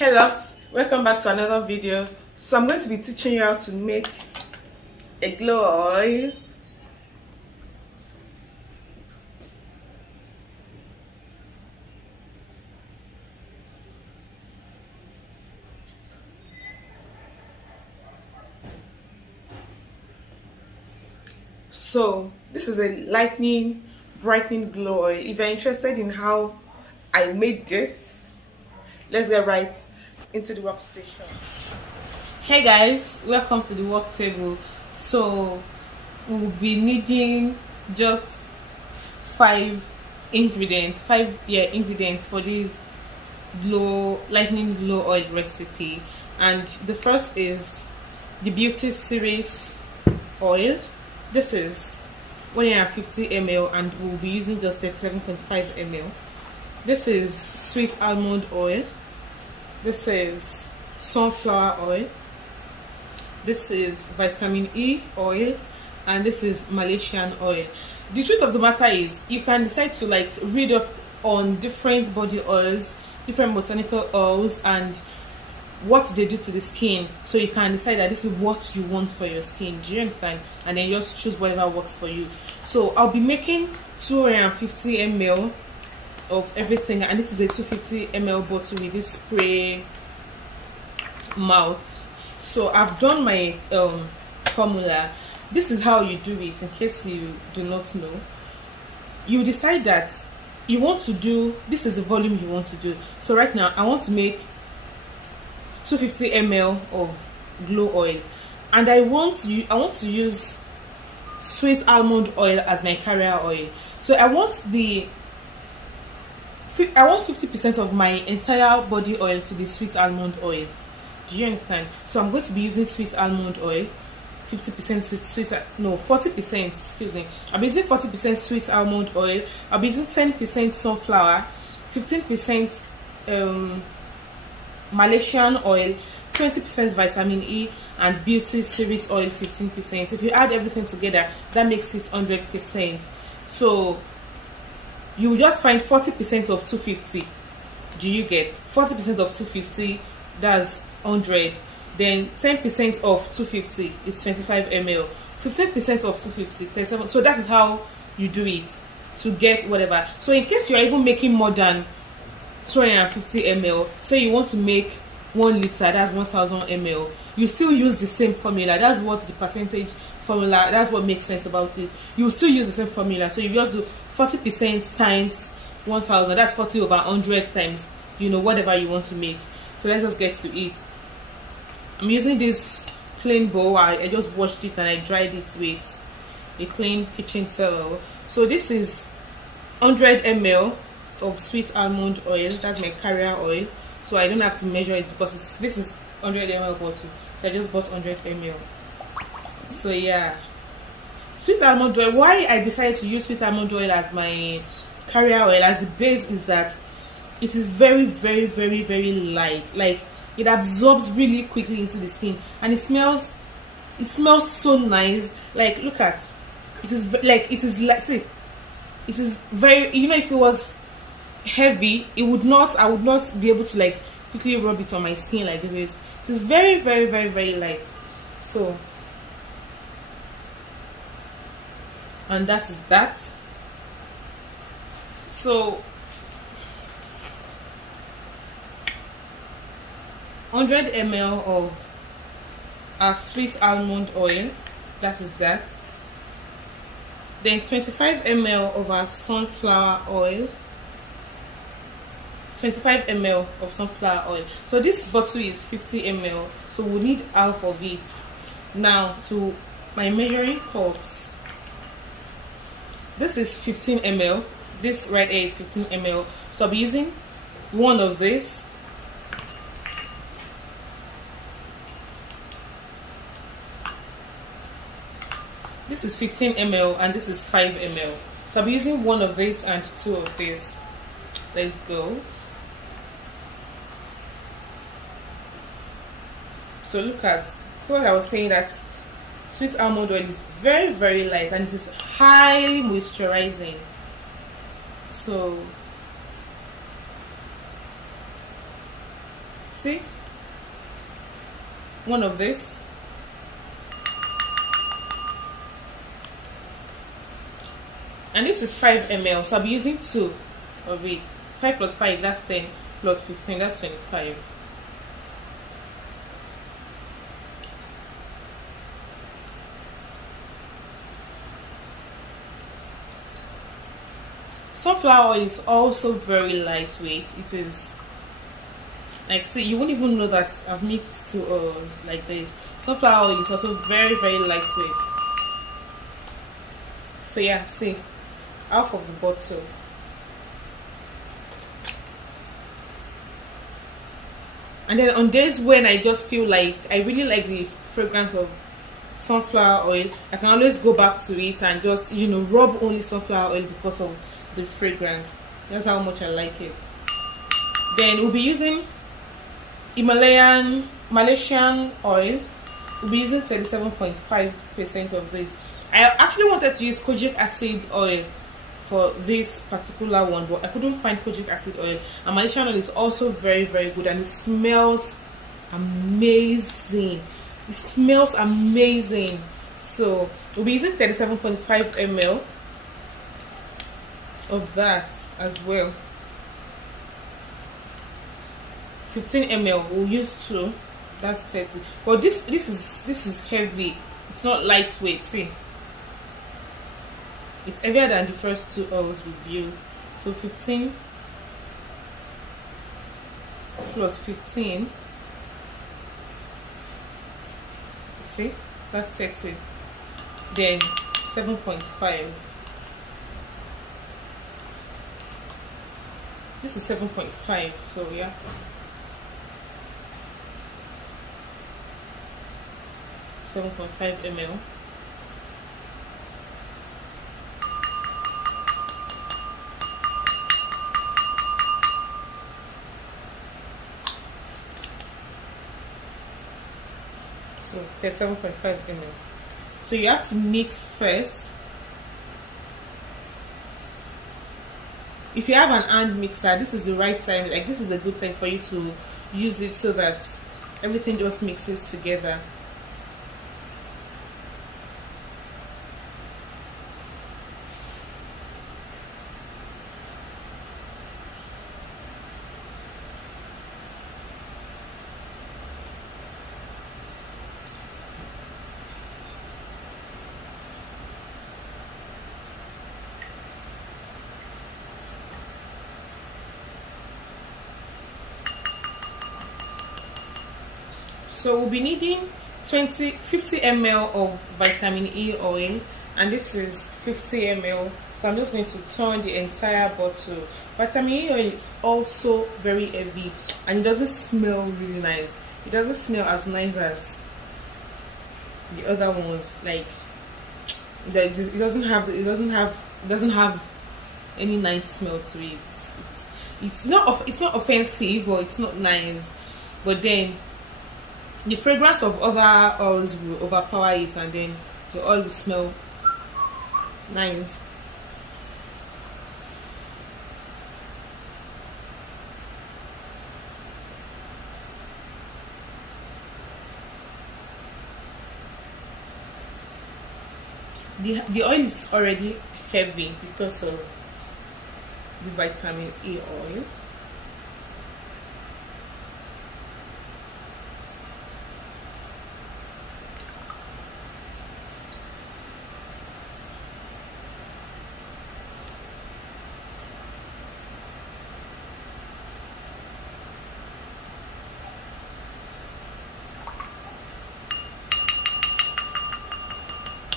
Hey loves, welcome back to another video. So I'm going to be teaching you how to make a glow oil. So this is a lightening brightening glow oil. If you're interested in how I made this, let's get right into the workstation. Hey guys, welcome to the work table. So we'll be needing just five ingredients for this lightning glow oil recipe. And the first is the beauty series oil. This is 150 ml and we'll be using just 37.5 ml. This is sweet almond oil. This is sunflower oil. This is vitamin E oil, and this is Malaysian oil. The truth of the matter is, you can decide to read up on different body oils, different botanical oils, and what they do to the skin, so you can decide that this is what you want for your skin. Do you understand? And then you just choose whatever works for you. So I'll be making 250 ml of everything, and this is a 250 ml bottle with this spray mouth. So I've done my formula. This is how you do it, in case you do not know. You decide that you want to do, this is the volume you want to do. So right now I want to make 250 ml of glow oil, and I want to use sweet almond oil as my carrier oil. So I want 50% of my entire body oil to be sweet almond oil. Do you understand? So I'm going to be using sweet almond oil, 40%, excuse me. I'll be using 40% sweet almond oil. I'll be using 10% sunflower, 15% Malaysian oil, 20% vitamin E, and beauty series oil 15%. If you add everything together, that makes it 100%. So you just find 40% of 250. Do you get 40% of 250? That's 100. Then 10% of 250 is 25 ml. 15% of 250, 37. So that is how you do it to get whatever. So in case you're even making more than 250 ml, say you want to make 1 liter, that's 1000 ml, you still use the same formula. That's what the percentage formula, that's what makes sense about it. You still use the same formula. So you just do 40% times 1000, that's 40 over 100 times whatever you want to make. So let's just get to it. I'm using this clean bowl. I just washed it and I dried it with a clean kitchen towel. So this is 100 ml of sweet almond oil. That's my carrier oil, so I don't have to measure it because this is 100 ml bottle, so I just bought 100 ml. So yeah, sweet almond oil. Why I decided to use sweet almond oil as my carrier oil, as the base, is that it is very, very, very, very light. It absorbs really quickly into the skin, and it smells so nice. Look at it. Is see, it is very, if it was heavy, I would not be able to quickly rub it on my skin like this. It is very, very, very, very light. So, and that is that. So 100 ml of our sweet almond oil, that is that. Then 25 ml of our sunflower oil, 25 ml of sunflower oil. So this bottle is 50 ml, so we'll need half of it. Now to my measuring cups. This is 15 ml. This right here is 15 ml. So I'll be using one of this. This is 15 ml and this is 5 ml. So I'll be using one of this and two of this. Let's go. So look at, so what I was saying, that sweet almond oil is very, very light and it is highly moisturizing. So See, one of this, and this is 5 ml, so I'll be using 2 of it. 5 plus 5, that's 10, plus 15, that's 25. Sunflower oil is also very lightweight. It is like, see, you won't even know that I've mixed 2 oils like this. Sunflower oil is also very, very lightweight. So yeah, see, half of the bottle. And then on days when I just feel like I really like the fragrance of sunflower oil, I can always go back to it and just, you know, rub only sunflower oil because of the fragrance. That's how much I like it. Then we'll be using Malaysian oil. We'll be using 37.5% of this. I actually wanted to use kojic acid oil for this particular one, but I couldn't find kojic acid oil. And Malaysian oil is also very, very good, and it smells amazing. It smells amazing. So we'll be using 37.5 ml of that as well. 15 ml, we'll use 2, that's 30. But this is heavy. It's not lightweight. See, it's heavier than the first 2 oils we've used. So 15 plus 15, see, that's 30. Then 7.5. This is 7.5, so yeah. .5 ml. So that's 7.5 ml. So you have to mix first. If you have an hand mixer, this is the right time. Like, this is a good time for you to use it so that everything just mixes together. So we'll be needing 50 ml of vitamin E oil, and this is 50 ml. So I'm just going to turn the entire bottle. Vitamin E oil is also very heavy, and it doesn't smell really nice. It doesn't smell as nice as the other ones. Like, it doesn't have any nice smell to it. It's not offensive, or it's not nice, but then the fragrance of other oils will overpower it, and then the oil will smell nice. The oil is already heavy because of the vitamin E oil.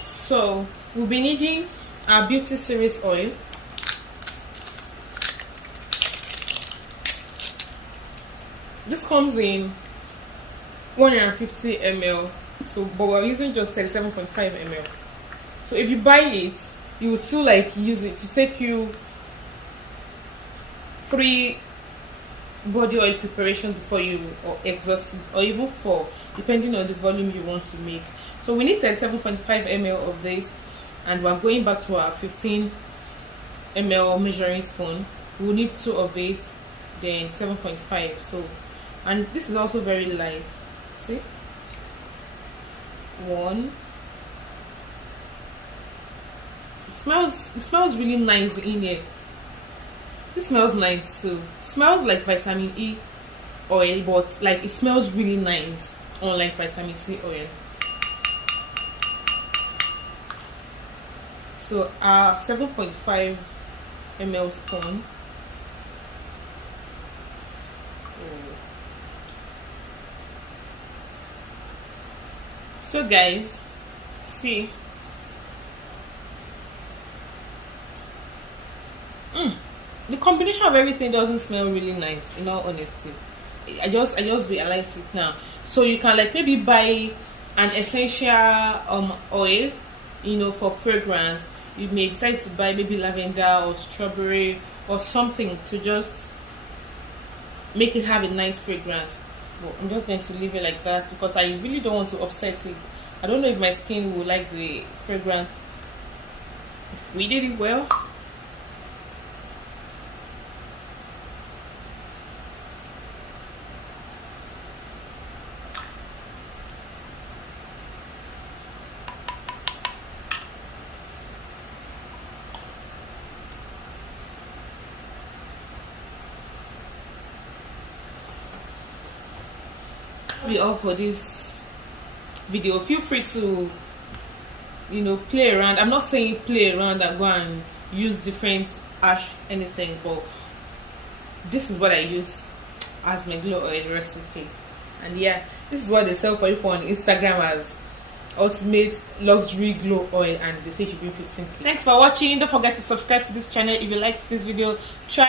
So we'll be needing our beauty series oil. This comes in 150 ml, so but we're using just 37.5 ml. So if you buy it, you will still like use it to take you 3 body oil preparations before you exhaust it, or even 4, depending on the volume you want to make. So we need 37.5 ml of this, and we're going back to our 15 ml measuring spoon. We'll need 2 of it, then 7.5. So and this is also very light. See, one. It smells really nice in here. It smells nice too. It smells like vitamin E oil, but like it smells really nice, unlike vitamin C oil. So our 7.5 ml spoon. So guys, see, the combination of everything doesn't smell really nice, in all honesty. I just realized it now. So you can like maybe buy an essential oil, you know, for fragrance. You may decide to buy maybe lavender or strawberry or something to just make it have a nice fragrance. But I'm just going to leave it like that because I really don't want to upset it. I don't know if my skin will like the fragrance. If we did it well, be all for this video. Feel free to, you know, play around. I'm not saying play around and go and use different ash anything, but this is what I use as my glow oil recipe. And yeah, this is what they sell for you on Instagram as ultimate luxury glow oil, and they say it should be 15. Thanks for watching. Don't forget to subscribe to this channel if you liked this video. Try